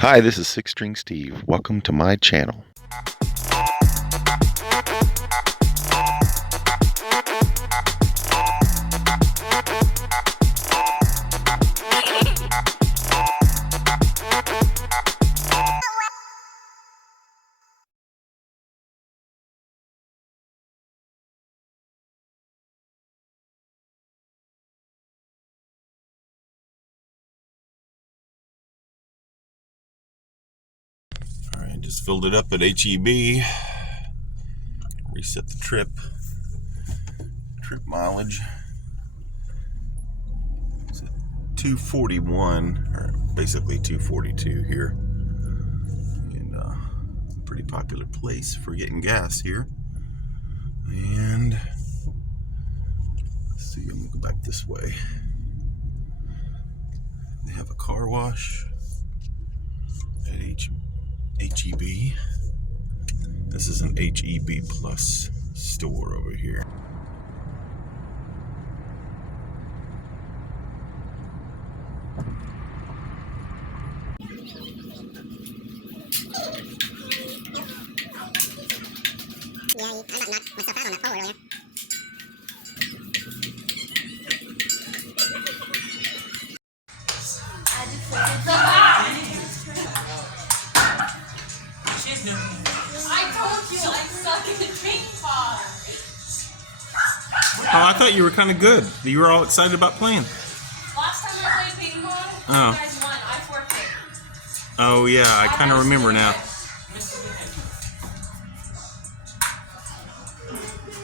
Hi, this is Six String Steve. Welcome to my channel. Alright, just filled it up at HEB. Reset the trip mileage. It's at 241, or basically 242 here. And pretty popular place for getting gas here. And let's see, I'm gonna go back this way. They have a car wash at HEB. This is an HEB Plus store over here. Yeah, I knocked myself out on that pole earlier. I told you I suck at ping pong. Oh, I thought you were kind of good. You were all excited about playing. Last time I played ping pong, Oh. you guys won. I forfeit. Oh, yeah, I kind of remember now.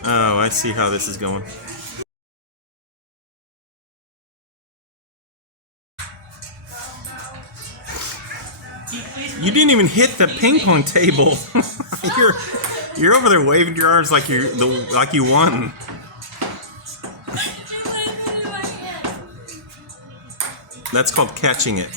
Oh, I see how this is going. You didn't even hit the ping pong table. you're over there waving your arms like you won. That's called catching it.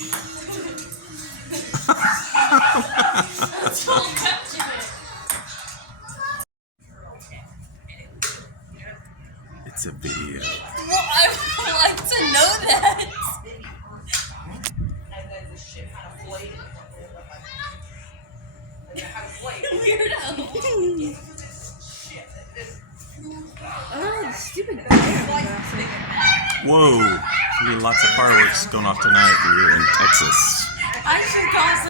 It's a video. Well, I would like to know that. Weirdo. Oh, stupid. Whoa. There'll be lots of fireworks going off tonight here in Texas. I should call some.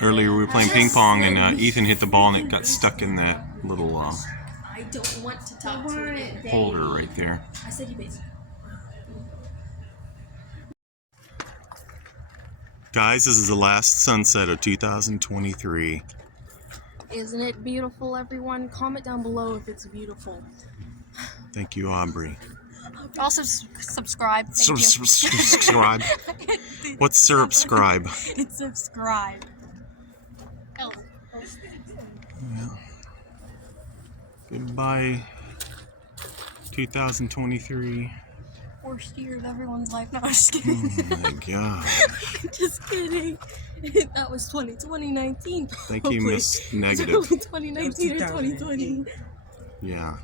Earlier we were playing ping pong and Ethan hit the ball and it got stuck in that little I don't want to talk to you. holder right there. I said you basically. Guys, this is the last sunset of 2023. Isn't it beautiful, everyone? Comment down below if it's beautiful. Thank you, Aubrey. Also, subscribe. Thank you. Subscribe. What's subscribe? It's subscribe. Oh. Yeah. Goodbye, 2023. Worst year of everyone's life. No, I'm just kidding. Oh my God. Just kidding. That was 2019. Thank you, Miss Negative. 2019 or 2020. Yeah.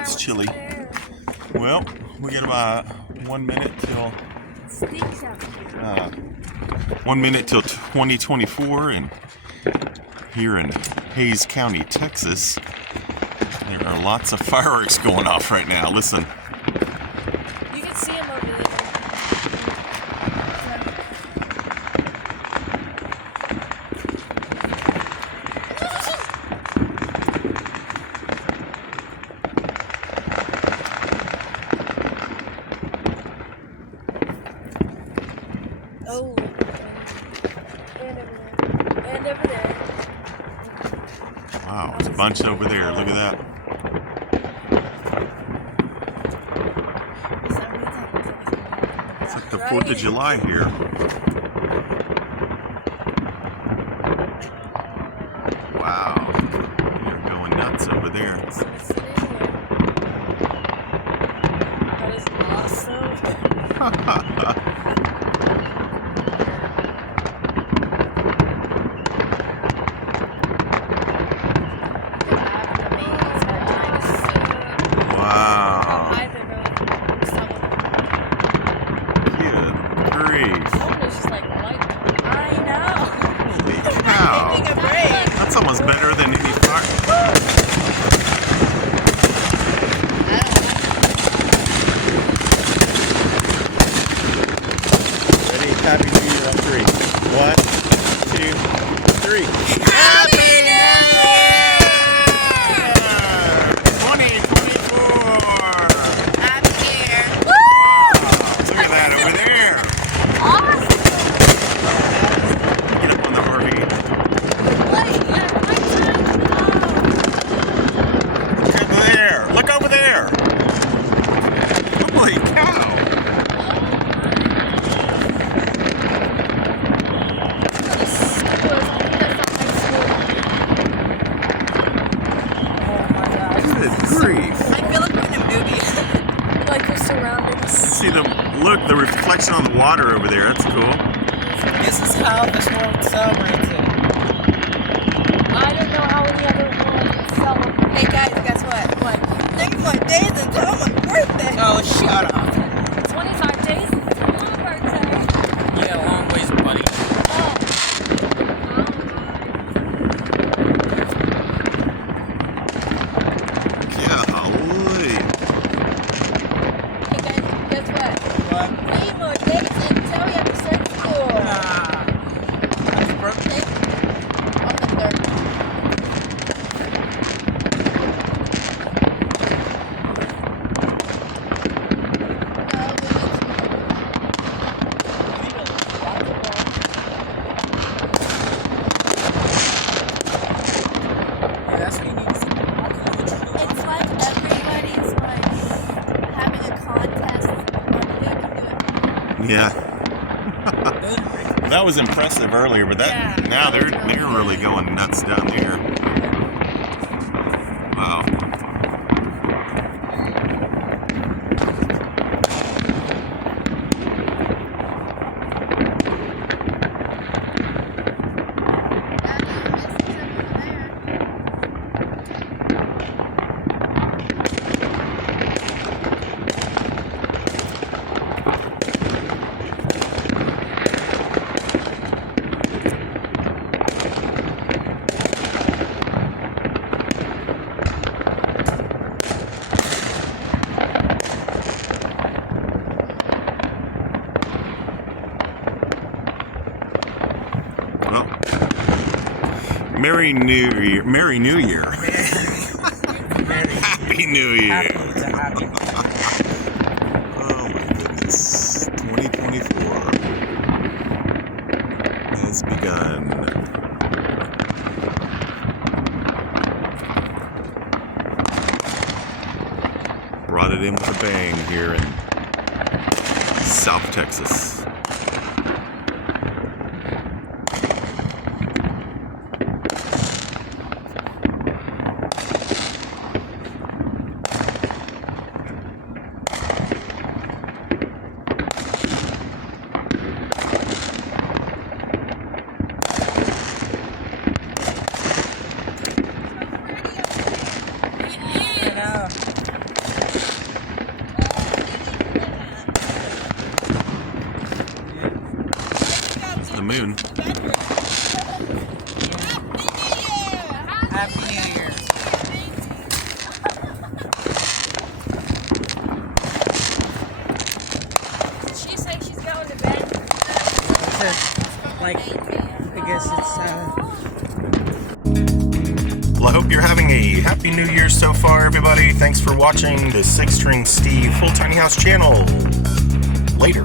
It's chilly. Well, we got about 1 minute till 1 minute till 2024, and here in Hayes County, Texas, there are lots of fireworks going off right now. Listen. You can see them over there. Wow, it's a bunch over there. Look at that. It's like the 4th of July here. Wow. They're going nuts over there. That is awesome. Wow. Good grief. I know. Holy cow. Taking a break. That's almost better than any fire. Ready? Happy New Year on 3. 1, 2, 3. Happy New Year! 2024! Happy Year. Wow, look at that over there. Get up on the RV. Look over there. Look over there. Holy cow. Good grief. I feel like we're in a movie. Like we're surrounded. See the reflection on the water over there. That's cool. This is how this world celebrates it. I don't know how any other world can celebrate. Hey guys, guess what? What? 30 more days until my birthday. Oh, shut up. 25 days until my birthday. Yeah, long ways, buddy. Golly. Hey guys, guess what? What? 3 more days until we have to start school. Happy birthday. On the 3rd. Yeah, that's what you need to see. It's like everybody's like having a contest on who can do it. Yeah. That was impressive earlier, but now they're really going nuts down there. Wow. Well, Merry New Year. Merry New Year. Happy New Year. Happy. Oh my goodness. 2024 has begun. Brought it in with a bang here in South Texas. The moon. Happy New Year. Did she say she's going to bed? Like, I guess it's, Well, I hope you're having a happy New Year so far, everybody. Thanks for watching the 6 String Steve Full Tiny House channel. Later.